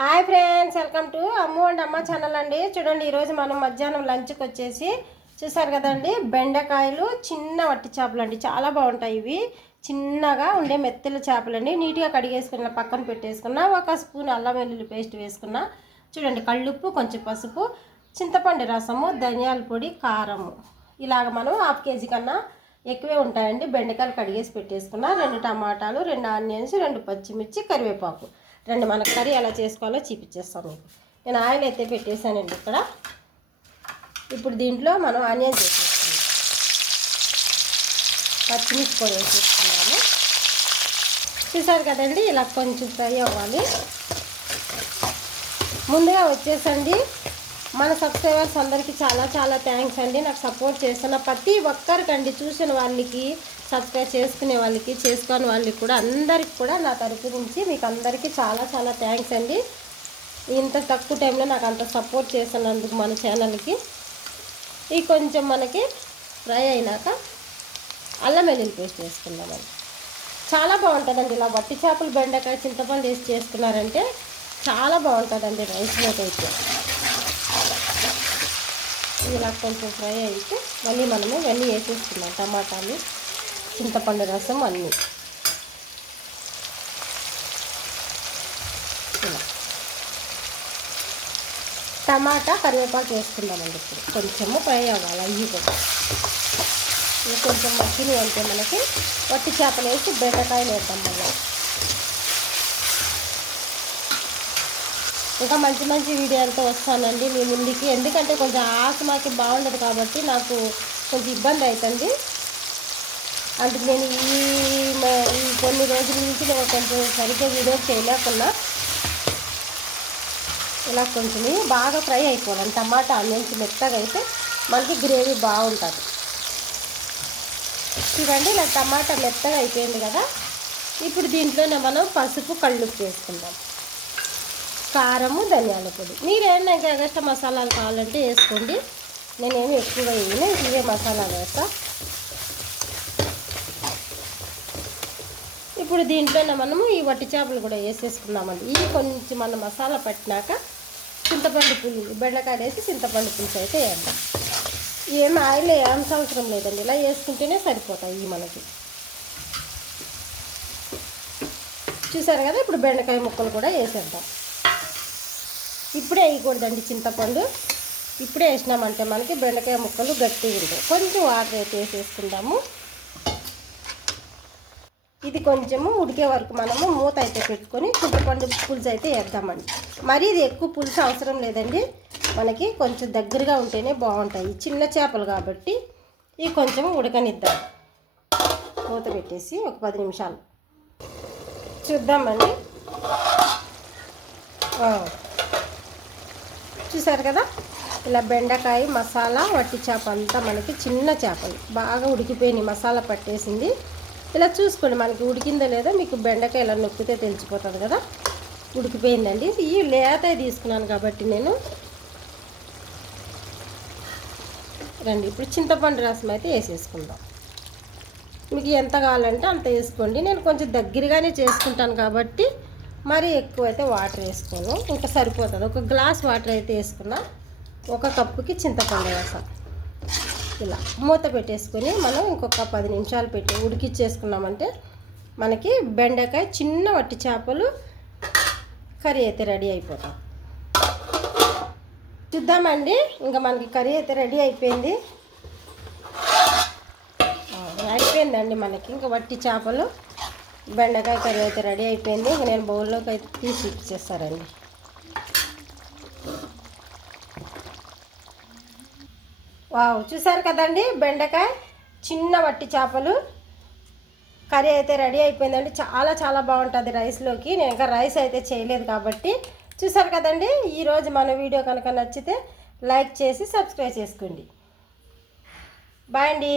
Hi friends welcome to Ammu and Amma channel అండి. చూడండి ఈరోజు మనం మధ్యాహ్నం లంచ్కి వచ్చేసి చూసారు కదండి బెండకాయలు చిన్న వట్టి చేపలు అండి చాలా బాగుంటాయి ఇవి. చిన్నగా ఉండే మెత్తల చేపలండి. నీట్గా కడిగేసుకున్న పక్కన పెట్టేసుకున్న ఒక స్పూన్ అల్లం వెల్లుల్లి పేస్ట్ వేసుకున్న చూడండి కళ్ళుప్పు కొంచెం పసుపు చింతపండు రసము ధనియాల పొడి కారము. ఇలాగ మనం హాఫ్ కేజీ కన్నా ఎక్కువే ఉంటాయండి. బెండకాయలు కడిగేసి పెట్టేసుకున్న రెండు టమాటాలు రెండు ఆనియన్స్ రెండు పచ్చిమిర్చి కరివేపాకు. రెండు మన కర్రీ ఎలా చేసుకోవాలో చూపించేస్తాను మీకు. నేను ఆయిల్ అయితే పెట్టేశానండి ఇక్కడ. ఇప్పుడు దీంట్లో మనం ఆనియన్ చేసేసుకున్నాం పచ్చిమిర్చి పొడి వేసేసుకున్నాము చూసారు కదండి ఇలా కొంచెం ఫ్రై అవ్వాలి. ముందుగా వచ్చేసండి. మన సబ్స్క్రైబర్స్ అందరికీ చాలా చాలా థ్యాంక్స్ అండి. నాకు సపోర్ట్ చేస్తున్న ప్రతి ఒక్కరికండి. చూసిన వాళ్ళకి సబ్స్క్రైబ్ చేసుకునే వాళ్ళకి చేసుకుని వాళ్ళకి కూడా అందరికి కూడా నా తరపు నుంచి మీకు అందరికీ చాలా చాలా థ్యాంక్స్ అండి. ఇంత తక్కువ టైంలో నాకు అంత సపోర్ట్ చేస్తున్నందుకు మన ఛానల్కి ఈ కొంచెం మనకి ఫ్రై అయినాక అల్లం వెల్లుల్లి పేస్ట్ వేసుకుందామండి చాలా బాగుంటుందండి. ఇలా వట్టి చేపలు బెండకాయ చింతపండు వేసి చేసుకున్నారంటే చాలా బాగుంటుందండి రైస్లోకి అయితే ఇలా కొంచెం ఫ్రై అయితే మళ్ళీ మనము ఇవన్నీ వేసేసుకున్నాం టమాటాలు చింతపండు రసం అన్నీ. ఇలా. టమాటా కరివేపాకు వేసుకుందామండి ఇప్పుడు. కొంచెము ఫ్రై అవ్వాలి అవి కూడా. కొంచెం మట్టిని అంటే మనకి వట్టి చేపలు వేసి బెండకాయలు వేద్దాం మళ్ళీ. ఇంకా మంచి మంచి వీడియోలతో వస్తానండి మీ ముందుకి. ఎందుకంటే కొంచెం ఆశ మాకి బాగుండదు కాబట్టి నాకు కొంచెం ఇబ్బంది అవుతుంది అందుకు నేను ఈ కొన్ని రోజుల నుంచి నేను కొంచెం సరిగ్గా వీడియో చేయలేకున్నా. ఇలా కొంచెం బాగా ఫ్రై అయిపోవాలి. టమాటా అన్నించి మెత్తగా అయితే మనకి గ్రేవీ బాగుంటుంది. చూడండి ఇలా టమాటా మెత్తగా అయిపోయింది కదా. ఇప్పుడు దీంట్లోనే మనం పసుపు కళ్ళుప్పు వేసుకుందాం. కారము ధనియాల పొడి. మీరేమన్నా ఇంకా ఎగస్ట్రా మసాలాలు కావాలంటే వేసుకోండి. నేనేమి ఎక్కువ వేయను ఇవే మసాలాలు వేస్తా. ఇప్పుడు దీంట్లోనే మనము ఈ వట్టి చేపలు కూడా వేసేసుకున్నామండి ఇవి కొంచెం మన మసాలా పట్టినాక చింతపండు పులుసు బెండకాయ వేసి చింతపండు పులుసు అయితే వేద్దాం. ఏం ఆయిల్ ఏం అవసరం లేదండి. ఇలా వేసుకుంటేనే సరిపోతాయి ఇవి మనకి. చూసారు కదా ఇప్పుడు బెండకాయ ముక్కలు కూడా వేసేద్దాం. ఇప్పుడే వేయకూడదండి చింతపండు. ఇప్పుడే వేసినామంటే మనకి బెండకాయ ముక్కలు గట్టిగా ఉంటాయి. కొంచెం వాటర్ అయితే వేసేసుకుందాము. ఇది కొంచెము ఉడికే వరకు మనము మూత అయితే పెట్టుకొని చింతపండు పులుసు అయితే వేద్దామండి. మరి ఇది ఎక్కువ పులుసు అవసరం లేదండి. మనకి కొంచెం దగ్గరగా ఉంటేనే బాగుంటాయి. చిన్న చేపలు కాబట్టి ఇవి కొంచెం ఉడకనిద్దాం. మూత పెట్టేసి ఒక పది నిమిషాలు. చూద్దామండి. చూసారు కదా? ఇలా బెండకాయ మసాలా వట్టి చేప అంతా మనకి చిన్న చేపలు. బాగా ఉడికిపోయినాయి మసాలా పట్టేసింది. ఇలా చూసుకోండి మనకి ఉడికిందో లేదో? మీకు బెండకాయ ఇలా నొక్కితే తెలిసిపోతుంది కదా? ఉడికిపోయిందండి. ఈ లేత తీసుకున్నాను కాబట్టి నేను. రండి ఇప్పుడు చింతపండు రసం అయితే వేసేసుకుందాం. మీకు ఎంత కావాలంటే అంత వేసుకోండి. నేను కొంచెం దగ్గరగానే చేసుకుంటాను కాబట్టి మరీ ఎక్కువ అయితే వాటర్ వేసుకోను. ఇంకా సరిపోతుంది. ఒక గ్లాస్ వాటర్ అయితే వేసుకున్నా ఒక కప్పుకి చింతపండు రసం. ఇలా మూత పెట్టేసుకొని మనం ఇంకొక పది నిమిషాలు పెట్టి ఉడికిచ్చేసుకున్నామంటే మనకి బెండకాయ చిన్న వట్టి చేపలు కర్రీ అయితే రెడీ అయిపోతాం చూద్దామండి. ఇంకా మనకి కర్రీ అయితే రెడీ అయిపోయింది. అయిపోయిందండి మనకి. ఇంకా వట్టి చేపలు. బెండకాయ కర్రీ అయితే రెడీ అయిపోయింది. ఇంక నేను బౌల్లోకి అయితే తీసి ఇచ్చేస్తారండి వావ్ చూసారు కదండి బెండకాయ? చిన్న వట్టి చేపలు. కర్రీ అయితే రెడీ అయిపోయిందండి. చాలా చాలా బాగుంటుంది రైస్లోకి. నేను ఇంకా రైస్ అయితే చేయలేదు కాబట్టి. చూసారు కదండి? ఈరోజు మన వీడియో కనుక నచ్చితే లైక్ చేసి సబ్స్క్రైబ్ చేసుకోండి. బాయ్ అండి.